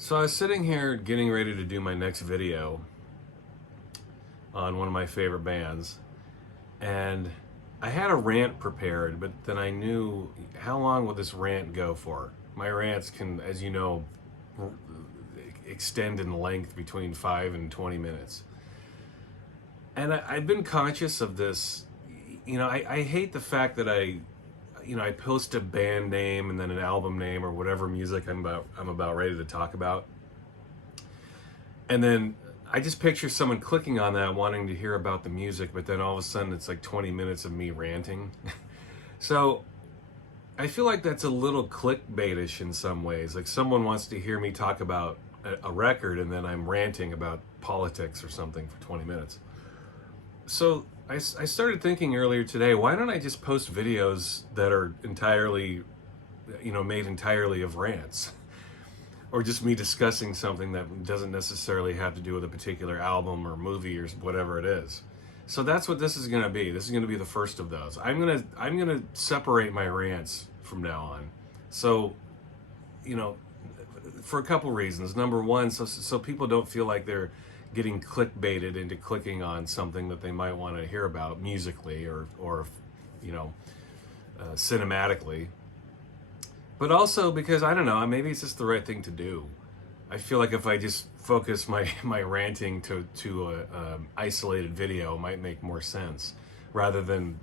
So I was sitting here getting ready to do my next video on one of my favorite bands, and I had a rant prepared, but then I knew how long will this rant go for? My rants can, as you know, extend in length between 5 and 20 minutes. And I've been conscious of this. I hate the fact that I post a band name and then an album name or whatever music I'm about ready to talk about. And then I just picture someone clicking on that wanting to hear about the music, but then all of a sudden it's like 20 minutes of me ranting. So I feel like that's a little clickbaitish in some ways. Like someone wants to hear me talk about a record and then I'm ranting about politics or something for 20 minutes. So I started thinking earlier today, why don't I just post videos that are entirely, made entirely of rants? Or just me discussing something that doesn't necessarily have to do with a particular album or movie or whatever it is. So that's what this is going to be. This is going to be the first of those. I'm going to separate my rants from now on. So, for a couple reasons. Number one, so people don't feel like they're getting clickbaited into clicking on something that they might want to hear about musically or cinematically. But also because, I don't know, maybe it's just the right thing to do. I feel like if I just focus my ranting to a isolated video, it might make more sense rather than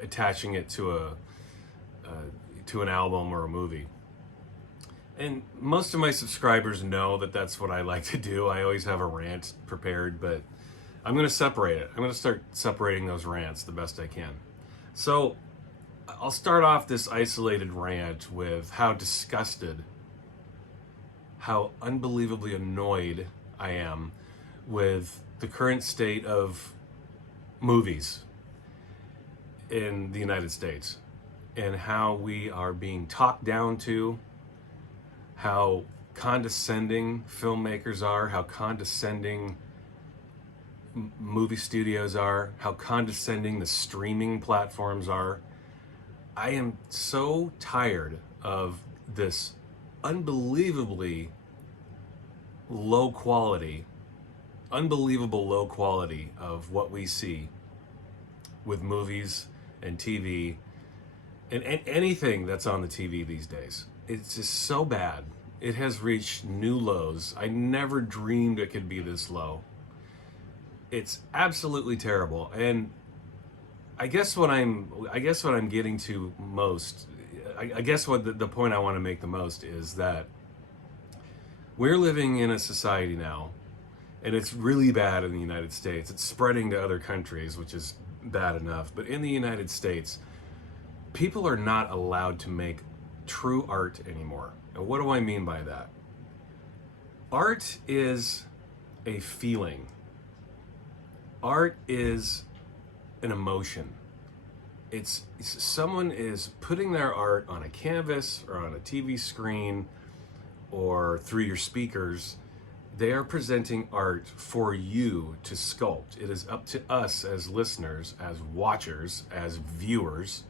attaching it to an album or a movie. And most of my subscribers know that that's what I like to do. I always have a rant prepared, but I'm going to separate it. I'm going to start separating those rants the best I can. So I'll start off this isolated rant with how disgusted, how unbelievably annoyed I am with the current state of movies in the United States and how we are being talked down to, how condescending filmmakers are, how condescending movie studios are, how condescending the streaming platforms are. I am so tired of this unbelievably unbelievable low quality of what we see with movies and TV and anything that's on the TV these days. It's just so bad. It has reached new lows. I never dreamed it could be this low. It's absolutely terrible. And I guess what I'm getting to most, I guess what the point I want to make the most is that we're living in a society now, and it's really bad in the United States. It's spreading to other countries, which is bad enough. But in the United States, people are not allowed to make true art anymore. And what do I mean by that? Art is a feeling. Art is an emotion. It's someone is putting their art on a canvas or on a TV screen or through your speakers. They are presenting art for you to sculpt. It is up to us as listeners, as watchers, as viewers,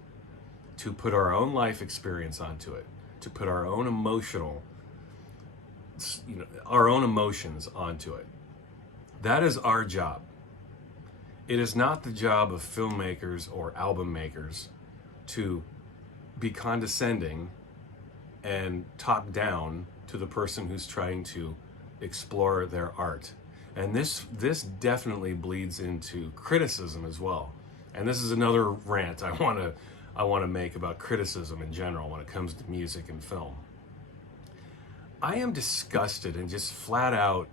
to put our own life experience onto it, to put our own our own emotions onto it. That is our job. It is not the job of filmmakers or album makers to be condescending and talk down to the person who's trying to explore their art. And this definitely bleeds into criticism as well. And this is another rant I want to make about criticism in general when it comes to music and film. I am disgusted and just flat out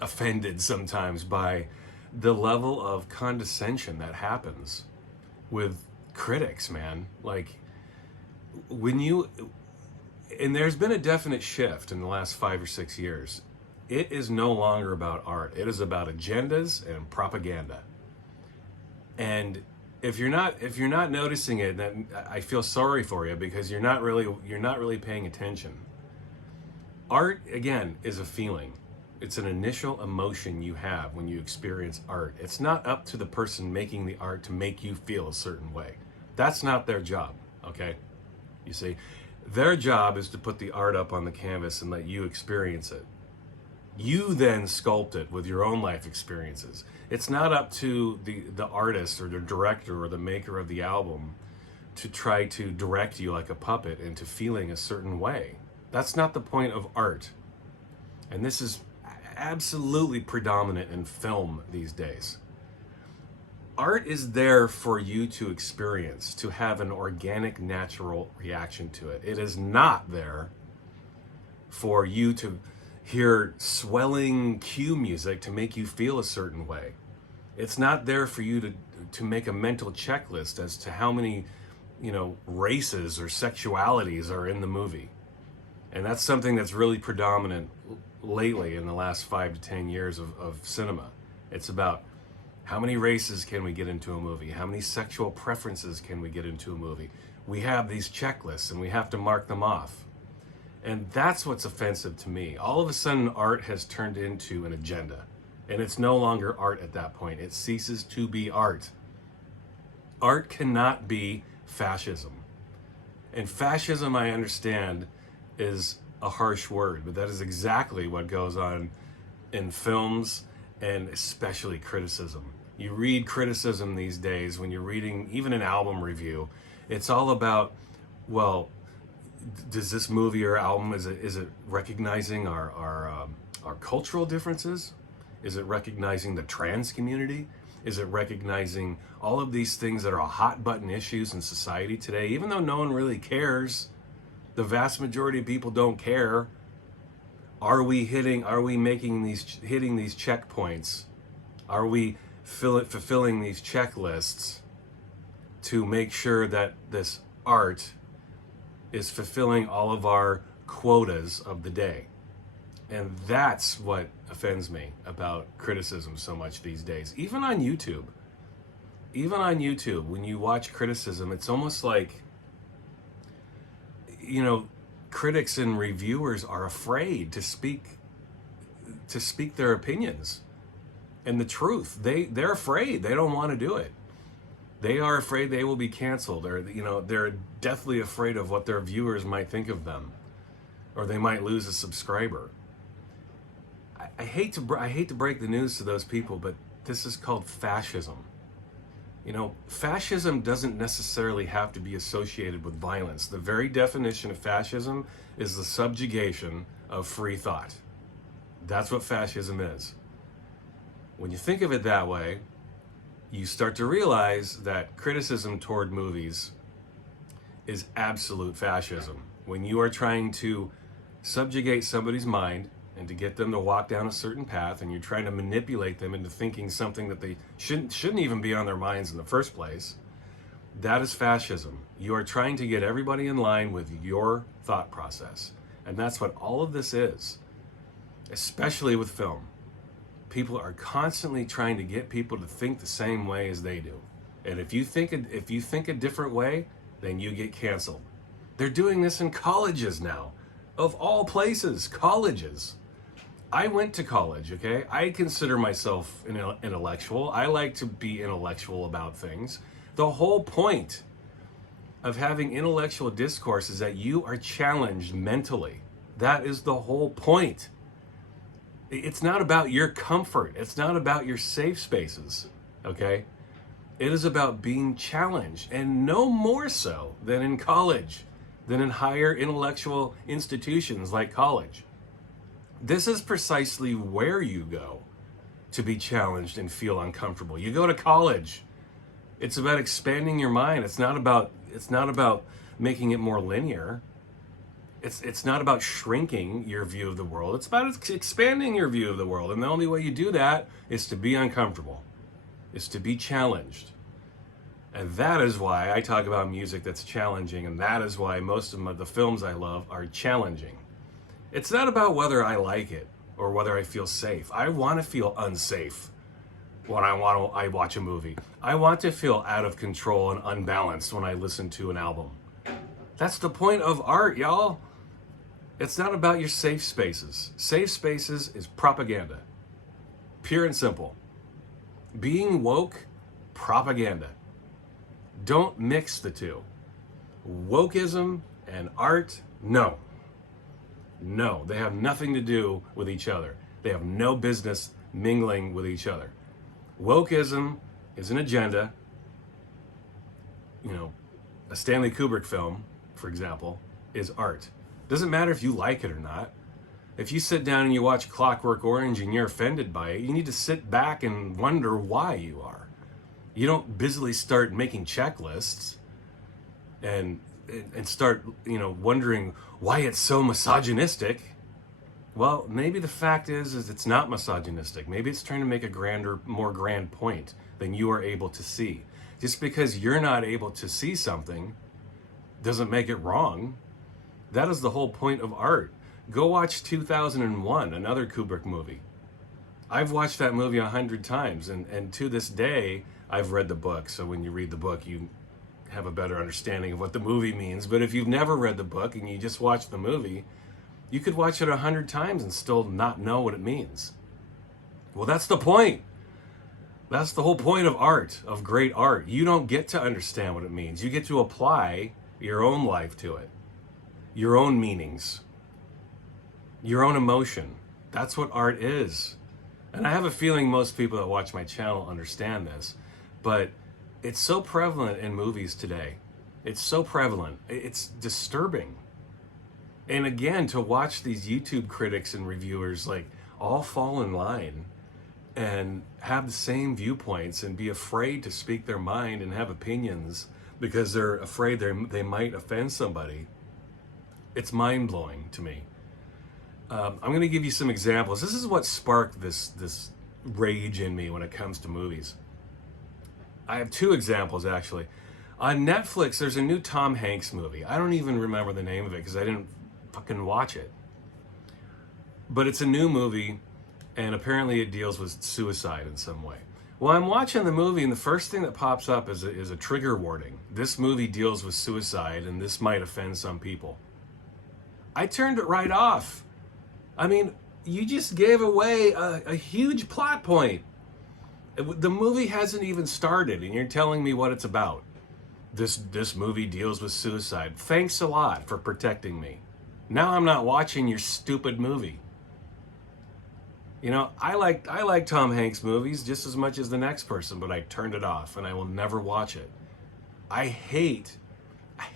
offended sometimes by the level of condescension that happens with critics, man. Like, and there's been a definite shift in the last 5 or 6 years. It is no longer about art. It is about agendas and propaganda. And if you're not noticing it, then I feel sorry for you, because you're not really paying attention. Art, again, is a feeling. It's an initial emotion you have when you experience art. It's not up to the person making the art to make you feel a certain way. That's not their job, okay? You see, Their job is to put the art up on the canvas and let you experience it. You then sculpt it with your own life experiences. It's not up to the artist or the director or the maker of the album to try to direct you like a puppet into feeling a certain way. That's not the point of art. And this is absolutely predominant in film these days. Art is there for you to experience, to have an organic, natural reaction to it. It is not there for you to hear swelling cue music to make you feel a certain way. It's not there for you to make a mental checklist as to how many, races or sexualities are in the movie. And that's something that's really predominant lately in the last 5 to 10 years of cinema. It's about how many races can we get into a movie? How many sexual preferences can we get into a movie? We have these checklists and we have to mark them off. And that's what's offensive to me. All of a sudden, art has turned into an agenda. And it's no longer art at that point. It ceases to be art. Art cannot be fascism. And fascism, I understand, is a harsh word, but that is exactly what goes on in films and especially criticism. You read criticism these days when you're reading even an album review. It's all about, well, does this movie or album, is it recognizing our cultural differences? Is it recognizing the trans community? Is it recognizing all of these things that are hot button issues in society today? Even though no one really cares, the vast majority of people don't care. Are we hitting these checkpoints? Are we fulfilling these checklists to make sure that this art is fulfilling all of our quotas of the day? And that's what offends me about criticism so much these days. Even on YouTube, when you watch criticism, it's almost like, critics and reviewers are afraid to speak their opinions and the truth. They're afraid. They don't want to do it. They are afraid they will be canceled, or they're deathly afraid of what their viewers might think of them, or they might lose a subscriber. I hate to break the news to those people, but this is called fascism. Fascism doesn't necessarily have to be associated with violence. The very definition of fascism is the subjugation of free thought. That's what fascism is. When you think of it that way, you start to realize that criticism toward movies is absolute fascism. When you are trying to subjugate somebody's mind and to get them to walk down a certain path, and you're trying to manipulate them into thinking something that they shouldn't even be on their minds in the first place, that is fascism. You are trying to get everybody in line with your thought process. And that's what all of this is, especially with film. People are constantly trying to get people to think the same way as they do. And if you think a different way, then you get canceled. They're doing this in colleges now. Of all places, colleges. I went to college, okay? I consider myself an intellectual. I like to be intellectual about things. The whole point of having intellectual discourse is that you are challenged mentally. That is the whole point. It's not about your comfort. It's not about your safe spaces, okay? It is about being challenged, and no more so than in college, than in higher intellectual institutions like college. This is precisely where you go to be challenged and feel uncomfortable. You go to college. It's about expanding your mind. It's not about making it more linear. It's not about shrinking your view of the world. It's about expanding your view of the world. And the only way you do that is to be uncomfortable, is to be challenged. And that is why I talk about music that's challenging, and that is why most of the films I love are challenging. It's not about whether I like it or whether I feel safe. I want to feel unsafe when I watch a movie. I want to feel out of control and unbalanced when I listen to an album. That's the point of art, y'all. It's not about your safe spaces. Safe spaces is propaganda. Pure and simple. Being woke, propaganda. Don't mix the two. Wokeism and art No. No. They have nothing to do with each other. They have no business mingling with each other. Wokeism is an agenda. You know, a Stanley Kubrick film, for example, is art. Doesn't matter if you like it or not. If you sit down and you watch Clockwork Orange and you're offended by it, you need to sit back and wonder why you are. You don't busily start making checklists and start, wondering why it's so misogynistic. Well, maybe the fact is it's not misogynistic. Maybe it's trying to make a grander, more grand point than you are able to see. Just because you're not able to see something doesn't make it wrong. That is the whole point of art. Go watch 2001, another Kubrick movie. I've watched that movie 100 times, and to this day, I've read the book. So when you read the book, you have a better understanding of what the movie means. But if you've never read the book and you just watch the movie, you could watch it 100 times and still not know what it means. Well, that's the point. That's the whole point of art, of great art. You don't get to understand what it means. You get to apply your own life to it, your own meanings, your own emotion. That's what art is. And I have a feeling most people that watch my channel understand this, but it's so prevalent in movies today. It's so prevalent. It's disturbing. And again, to watch these YouTube critics and reviewers like all fall in line and have the same viewpoints and be afraid to speak their mind and have opinions because they're afraid they might offend somebody. It's mind-blowing to me. I'm going to give you some examples. This is what sparked this rage in me when it comes to movies. I have two examples, actually. On Netflix, there's a new Tom Hanks movie. I don't even remember the name of it because I didn't fucking watch it. But it's a new movie, and apparently it deals with suicide in some way. Well, I'm watching the movie, and the first thing that pops up is a trigger warning. This movie deals with suicide, and this might offend some people. I turned it right off. I mean, you just gave away a huge plot point. The movie hasn't even started, and you're telling me what it's about. This movie deals with suicide. Thanks a lot for protecting me. Now I'm not watching your stupid movie. You know, I like Tom Hanks movies just as much as the next person, but I turned it off, and I will never watch it. I hate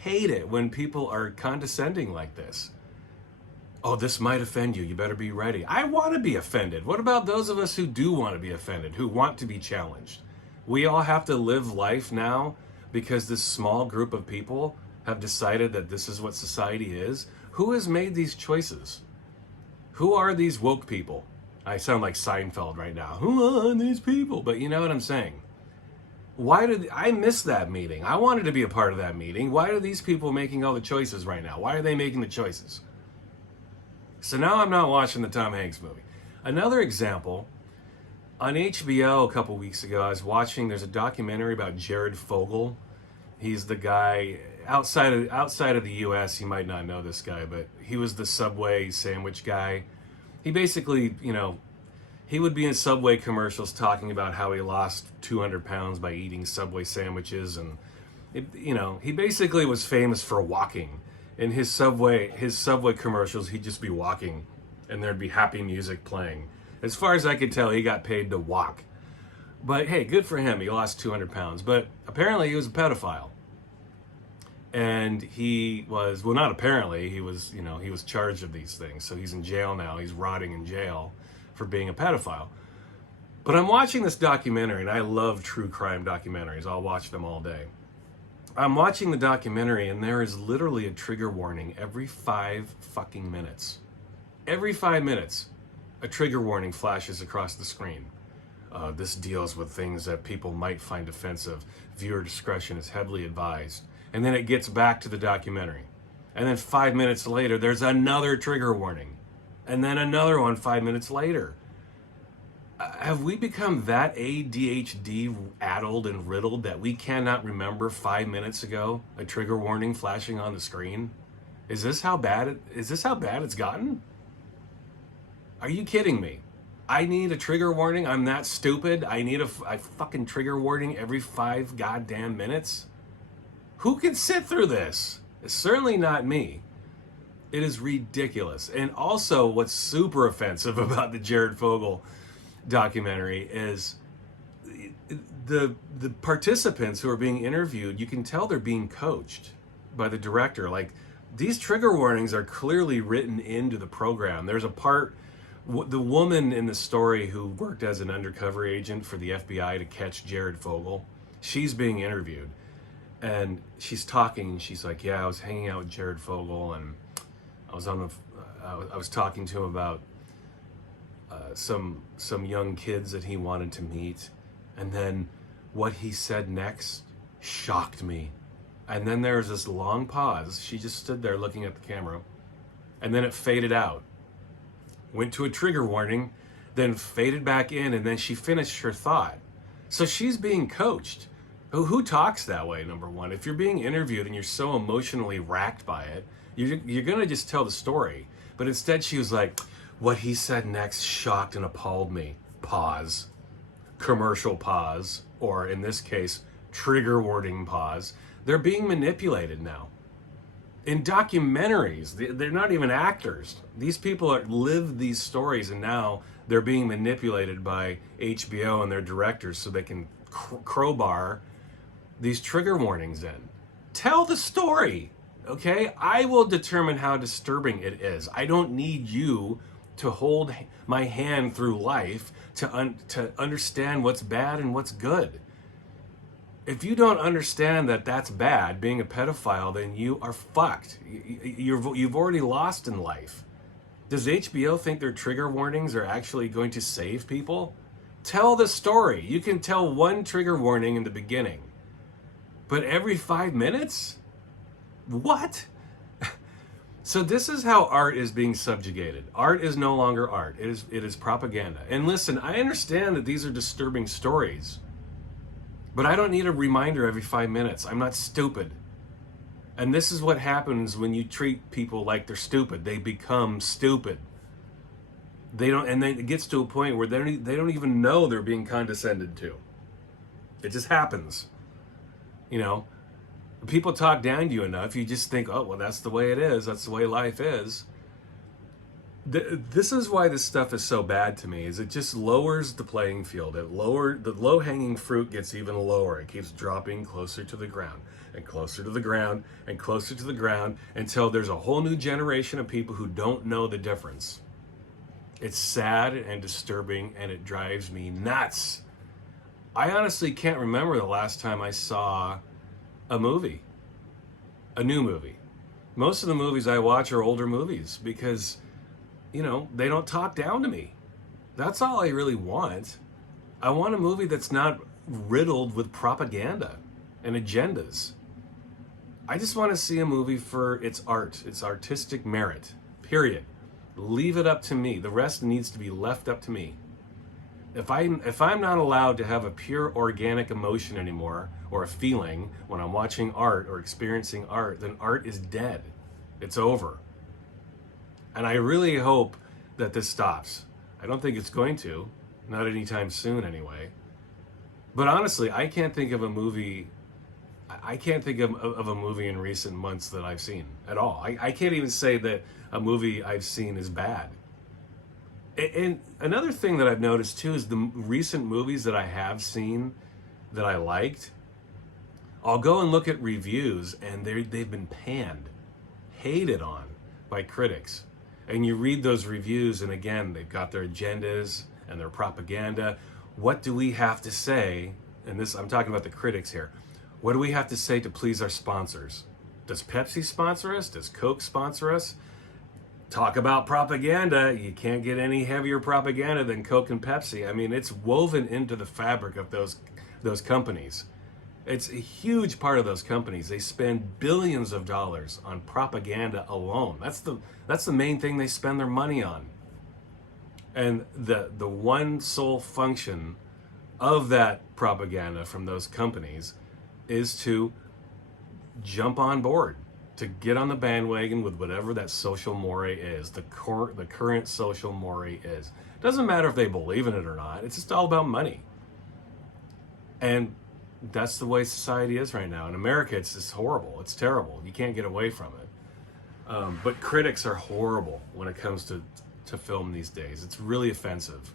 it when people are condescending like this. Oh, this might offend you. You better be ready. I want to be offended. What about those of us who do want to be offended, who want to be challenged? We all have to live life now because this small group of people have decided that this is what society is. Who has made these choices? Who are these woke people? I sound like Seinfeld right now. Who are these people? But you know what I'm saying. Why did I miss that meeting? I wanted to be a part of that meeting. Why are these people making all the choices right now? Why are they making the choices? So now I'm not watching the Tom Hanks movie. Another example, on HBO a couple weeks ago, I was watching, there's a documentary about Jared Fogle. He's the guy, outside of the US, you might not know this guy, but he was the Subway sandwich guy. He basically, he would be in Subway commercials talking about how he lost 200 pounds by eating Subway sandwiches. And, he basically was famous for walking. In his Subway commercials, he'd just be walking and there'd be happy music playing. As far as I could tell, he got paid to walk. But hey, good for him. He lost 200 pounds. But apparently he was a pedophile. And he was, well, not apparently, he was charged of these things. So he's in jail now. He's rotting in jail for being a pedophile. But I'm watching this documentary, and I love true crime documentaries. I'll watch them all day. I'm watching the documentary, and there is literally a trigger warning every 5 fucking minutes. Every 5 minutes, a trigger warning flashes across the screen. This deals with things that people might find offensive. Viewer discretion is heavily advised. And then it gets back to the documentary. And then 5 minutes later, there's another trigger warning. And then another one 5 minutes later. Have we become that ADHD addled and riddled that we cannot remember 5 minutes ago a trigger warning flashing on the screen? Is this how bad it's gotten? Are you kidding me? I need a trigger warning? I'm that stupid? I need a fucking trigger warning every 5 goddamn minutes? Who can sit through this? It's certainly not me. It is ridiculous. And also, what's super offensive about the Jared Fogle documentary is the participants who are being interviewed. You can tell they're being coached by the director. Like, these trigger warnings are clearly written into the program. There's a part, the woman in the story who worked as an undercover agent for the FBI to catch Jared Fogle, she's being interviewed. And she's talking, and she's like, yeah, I was hanging out with Jared Fogle, and I was talking to him about some young kids that he wanted to meet, and then what he said next shocked me. And then there was this long pause. She just stood there looking at the camera, and then it faded out. Went to a trigger warning, then faded back in, and then she finished her thought. So she's being coached. Who talks that way, number one? If you're being interviewed and you're so emotionally racked by it, you're going to just tell the story. But instead she was like, what he said next shocked and appalled me. Pause. Commercial pause. Or in this case, trigger warning pause. They're being manipulated now. In documentaries, they're not even actors. These people live these stories, and now they're being manipulated by HBO and their directors so they can crowbar these trigger warnings in. Tell the story, okay? I will determine how disturbing it is. I don't need you to hold my hand through life to understand what's bad and what's good. If you don't understand that that's bad, being a pedophile, then you are fucked. You've already lost in life. Does HBO think their trigger warnings are actually going to save people? Tell the story. You can tell one trigger warning in the beginning. But every 5 minutes? What? So this is how art is being subjugated. Art is no longer art. It is propaganda. And listen, I understand that these are disturbing stories, but I don't need a reminder every 5 minutes. I'm not stupid. And this is what happens when you treat people like they're stupid. They become stupid. And then it gets to a point where they don't even know they're being condescended to. It just happens. You know, people talk down to you enough, you just think, oh, well, that's the way it is. That's the way life is. This is why this stuff is so bad to me, is it just lowers the playing field. The low-hanging fruit gets even lower. It keeps dropping closer to the ground and closer to the ground and closer to the ground until there's a whole new generation of people who don't know the difference. It's sad and disturbing, and it drives me nuts. I honestly can't remember the last time I saw a movie, a new movie. Most of the movies I watch are older movies because, you know, they don't talk down to me. That's all I really want. I want a movie that's not riddled with propaganda and agendas. I just want to see a movie for its art, its artistic merit, period. Leave it up to me. The rest needs to be left up to me. If I'm not allowed to have a pure organic emotion anymore, or a feeling when I'm watching art or experiencing art, then art is dead. It's over. And I really hope that this stops. I don't think it's going to, not anytime soon anyway. But honestly, I can't think of a movie a movie in recent months that I've seen at all. I can't even say that a movie I've seen is bad. And another thing that I've noticed too is the recent movies that I have seen that I liked, I'll go and look at reviews and they've been panned, hated on by critics. And you read those reviews and again, they've got their agendas and their propaganda. What do we have to say? And this, I'm talking about the critics here. What do we have to say to please our sponsors? Does Pepsi sponsor us? Does Coke sponsor us? Talk about propaganda. You can't get any heavier propaganda than Coke and Pepsi. I mean, it's woven into the fabric of those companies. It's a huge part of those companies. They spend billions of dollars on propaganda alone. That's the main thing they spend their money on. And the one sole function of that propaganda from those companies is to jump on board, to get on the bandwagon with whatever that social moray is, the current social moray is. It doesn't matter if they believe in it or not. It's just all about money. And that's the way society is right now. In America, it's just horrible. It's terrible. You can't get away from it. But critics are horrible when it comes to film these days. It's really offensive.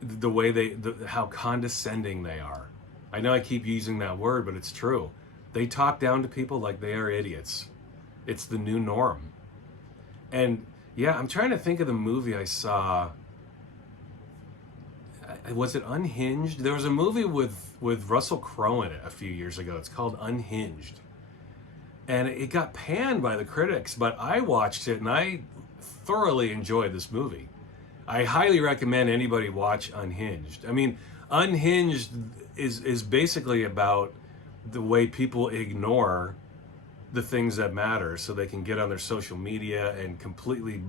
The way how condescending they are. I know I keep using that word, but it's true. They talk down to people like they are idiots. It's the new norm. And yeah, I'm trying to think of the movie I saw. Was it Unhinged? There was a movie with Russell Crowe in it a few years ago. It's called Unhinged. And it got panned by the critics, but I watched it and I thoroughly enjoyed this movie. I highly recommend anybody watch Unhinged. I mean, Unhinged is basically about the way people ignore the things that matter so they can get on their social media and completely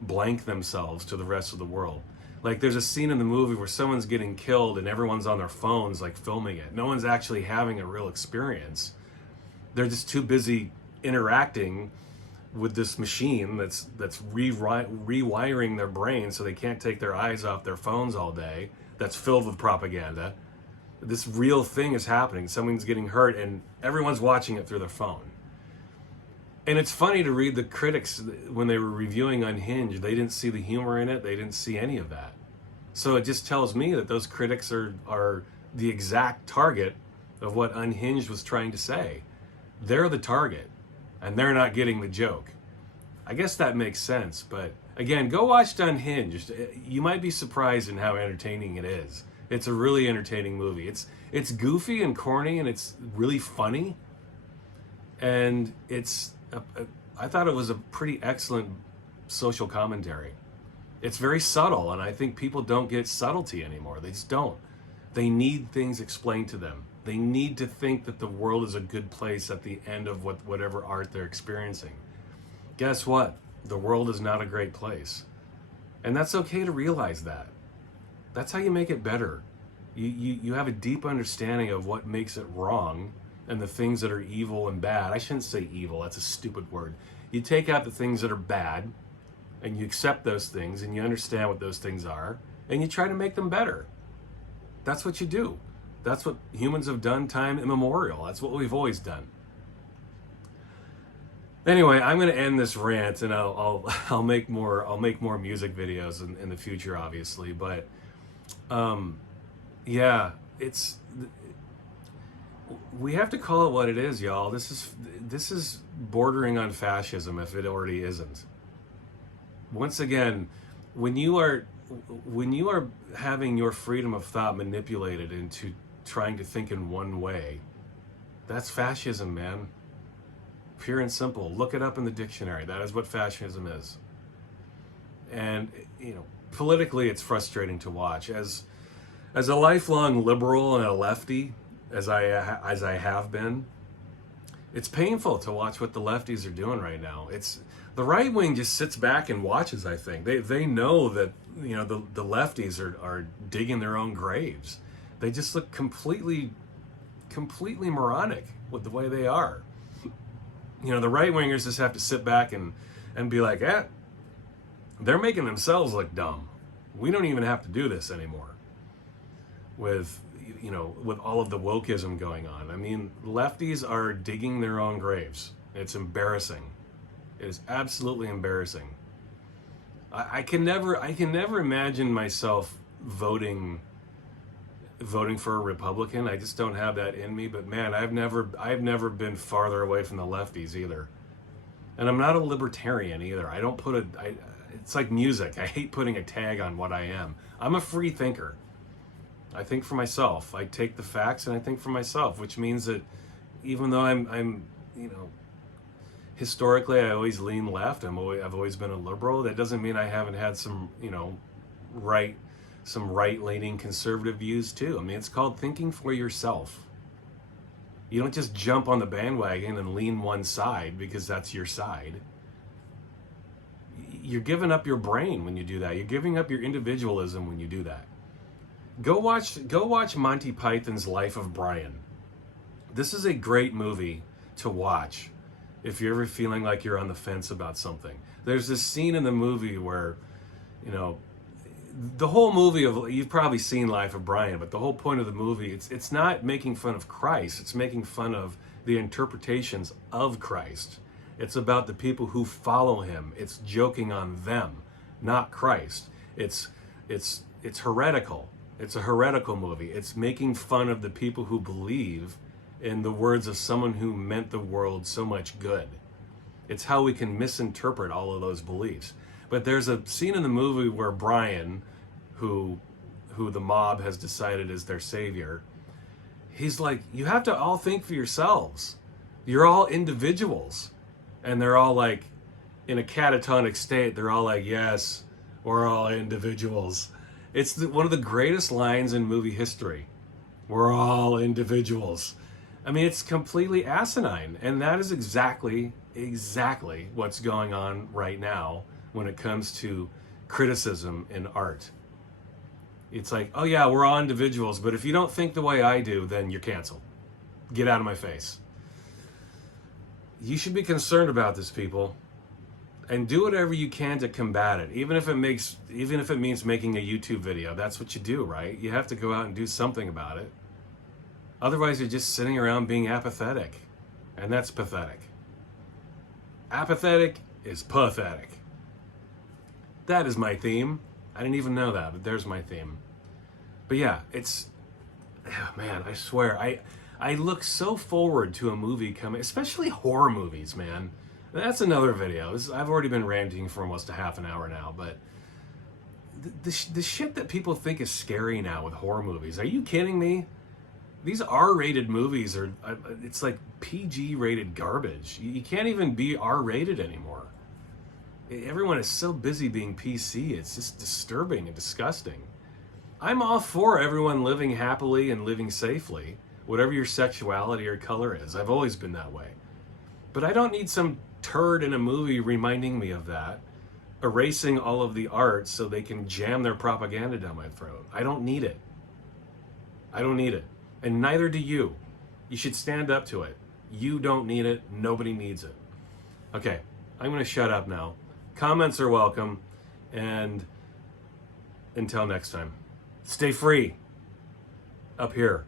blank themselves to the rest of the world. Like, there's a scene in the movie where someone's getting killed and everyone's on their phones, like, filming it. No one's actually having a real experience. They're just too busy interacting with this machine that's rewiring their brain so they can't take their eyes off their phones all day, that's filled with propaganda. This real thing is happening. Someone's getting hurt and everyone's watching it through their phone. And it's funny to read the critics when they were reviewing Unhinged. They didn't see the humor in it. They didn't see any of that. So it just tells me that those critics are the exact target of what Unhinged was trying to say. They're the target, and they're not getting the joke. I guess that makes sense, but again, go watch Unhinged. You might be surprised in how entertaining it is. It's a really entertaining movie. It's goofy and corny, and it's really funny, and I thought it was a pretty excellent social commentary. It's very subtle, and I think people don't get subtlety anymore. They just don't. They need things explained to them. They need to think that the world is a good place at the end of whatever art they're experiencing. Guess what? The world is not a great place. And that's okay to realize that. That's how you make it better. You have a deep understanding of what makes it wrong and the things that are evil and bad. I shouldn't say evil, that's a stupid word. You take out the things that are bad and you accept those things and you understand what those things are and you try to make them better. That's what you do. That's what humans have done time immemorial. That's what we've always done. Anyway, I'm going to end this rant, and I'll make more music videos in the future, obviously. But yeah, we have to call it what it is, y'all. This is bordering on fascism if it already isn't. Once again, when you are having your freedom of thought manipulated into trying to think in one way, that's fascism, man. Pure and simple. Look it up in the dictionary. That is what fascism is. And politically, it's frustrating to watch. As a lifelong liberal and a lefty, as I have been, it's painful to watch what the lefties are doing right now. It's the right wing just sits back and watches. I think they know that the lefties are digging their own graves. They just look completely moronic with the way they are. The right wingers just have to sit back and be like, they're making themselves look dumb. We don't even have to do this anymore. With all of the wokeism going on. I mean, lefties are digging their own graves. It's embarrassing. It is absolutely embarrassing. I can never imagine myself voting for a Republican. I just don't have that in me. But man, I've never been farther away from the lefties either. And I'm not a libertarian either. I don't it's like music. I hate putting a tag on what I am. I'm a free thinker. I think for myself. I take the facts and I think for myself, which means that even though I'm historically I always lean left. I've always been a liberal. That doesn't mean I haven't had some right-leaning conservative views too. I mean, it's called thinking for yourself. You don't just jump on the bandwagon and lean one side because that's your side. You're giving up your brain when you do that. You're giving up your individualism when you do that. Go watch Monty Python's Life of Brian. This is a great movie to watch if you're ever feeling like you're on the fence about something. There's this scene in the movie where, the whole movie you've probably seen Life of Brian, but the whole point of the movie, it's not making fun of Christ. It's making fun of the interpretations of Christ It's about the people who follow him. It's joking on them, not Christ. It's heretical. It's a heretical movie. It's making fun of the people who believe in the words of someone who meant the world so much good. It's how we can misinterpret all of those beliefs. But there's a scene in the movie where Brian, who the mob has decided is their savior, he's like, you have to all think for yourselves. You're all individuals. And they're all like, in a catatonic state, they're all like, yes, we're all individuals. It's one of the greatest lines in movie history. We're all individuals. I mean, it's completely asinine. And that is exactly what's going on right now when it comes to criticism in art. It's like, oh yeah, we're all individuals, but if you don't think the way I do, then you're canceled. Get out of my face. You should be concerned about this, people, and do whatever you can to combat it. Even if it means making a YouTube video, that's what you do, right? You have to go out and do something about it. Otherwise, you're just sitting around being apathetic, and that's pathetic. Apathetic is pathetic. That is my theme. I didn't even know that, but there's my theme. But yeah, man, I swear, I look so forward to a movie coming, especially horror movies, man. That's another video. I've already been ranting for almost a half an hour now, but the shit that people think is scary now with horror movies, are you kidding me? These R-rated movies are, it's like PG-rated garbage. You can't even be R-rated anymore. Everyone is so busy being PC, it's just disturbing and disgusting. I'm all for everyone living happily and living safely, whatever your sexuality or color is. I've always been that way. But I don't need some turd in a movie reminding me of that, erasing all of the art so they can jam their propaganda down my throat. I don't need it. I don't need it. And neither do you. You should stand up to it. You don't need it. Nobody needs it. Okay, I'm going to shut up now. Comments are welcome. And until next time, stay free up here.